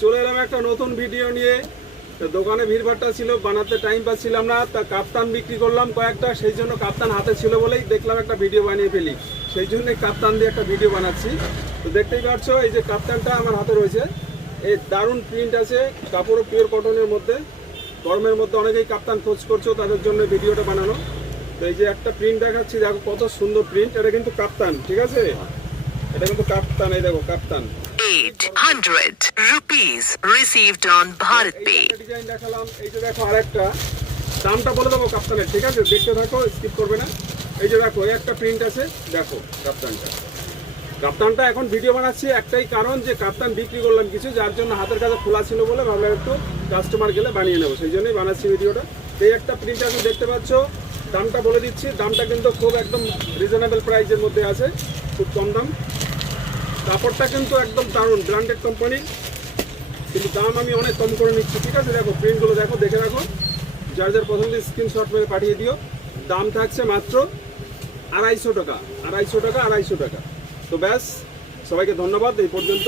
চলে এলাম একটা নতুন ভিডিও নিয়ে। দোকানে ভিড়ভাড়টা ছিল, বানাতে টাইম পাচ্ছিলাম না, তা কাপ্তান বিক্রি করলাম কয়েকটা, সেই জন্য কাপ্তান হাতে ছিল বলেই দেখলাম একটা ভিডিও বানিয়ে ফেলি, সেই জন্যই কাপ্তান দিয়ে একটা ভিডিও বানাচ্ছি। তো দেখতেই পাচ্ছো এই যে কাপ্তানটা আমার হাতে রয়েছে, এই দারুণ প্রিন্ট আছে, কাপড়ও পিওর কটনের মধ্যে। গরমের মধ্যে অনেকেই কাপ্তান খোঁজ করছো, তাদের জন্য ভিডিওটা বানানো। তো এই যে একটা প্রিন্ট দেখাচ্ছি, দেখো কত সুন্দর প্রিন্ট, এটা কিন্তু কাপ্তান, ঠিক আছে, এটা কিন্তু কাপ্তান, এই দেখো কাপ্তান। 800 rupees received on Bharat Pay. Design দেখালাম, এই যে দেখো আরেকটা, দামটা বলে দেবো কাপ্তানের, ঠিক আছে, দেখতে থাকো, স্কিপ করবে না। এই যে দেখো এই একটা প্রিন্ট আছে, দেখো কাপ্তানটা এখন ভিডিও বানাচ্ছি একটাই কারণ, যে কাপ্তান বিক্রি করলাম কিছু, যার জন্য হাতের কাছে খোলা ছিল বলে ভাবলাম একটু কাস্টমার গেলে বানিয়ে নেবো, সেই জন্যই বানাচ্ছি ভিডিওটা। এই একটা প্রিন্ট আছে দেখতে পাচ্ছ, দামটা বলে দিচ্ছি, দামটা কিন্তু খুব একদম রিজনেবল প্রাইসের মধ্যে আছে, খুব কম দাম। কাপড়টা কিন্তু একদম দারুণ, ব্র্যান্ডেড কোম্পানি, কিন্তু দাম আমি অনেক কম করে নিচ্ছি, ঠিক আছে। দেখো প্রিন্টগুলো দেখো, দেখে রাখো, যার যার পছন্দ স্ক্রিনশট মেরে পাঠিয়ে দিও। দাম থাকছে মাত্র 250 টাকা, 250 টাকা, 250 টাকা। তো ব্যাস, সবাইকে ধন্যবাদ, এই পর্যন্ত।